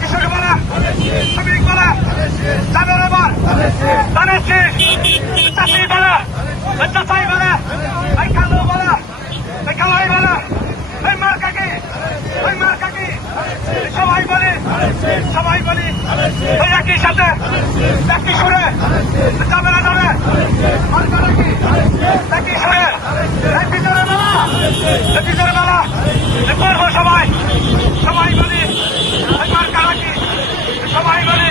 কৃষক বলা শ্রমিক বলা যাদের এবার। ধানের শেষ। চাষি বলা চাষাই বলা এই খালো বলা বলা সবাই বলে। সবাই বলি। একই সাথে। একই সুরে। যাবে একই সুরে। ভিতরে মেলা ভিতরে মেলা এই করব সবাই সবাই বলি এই মার্কা নাকি সবাই বলি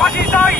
ফাঁসি চাই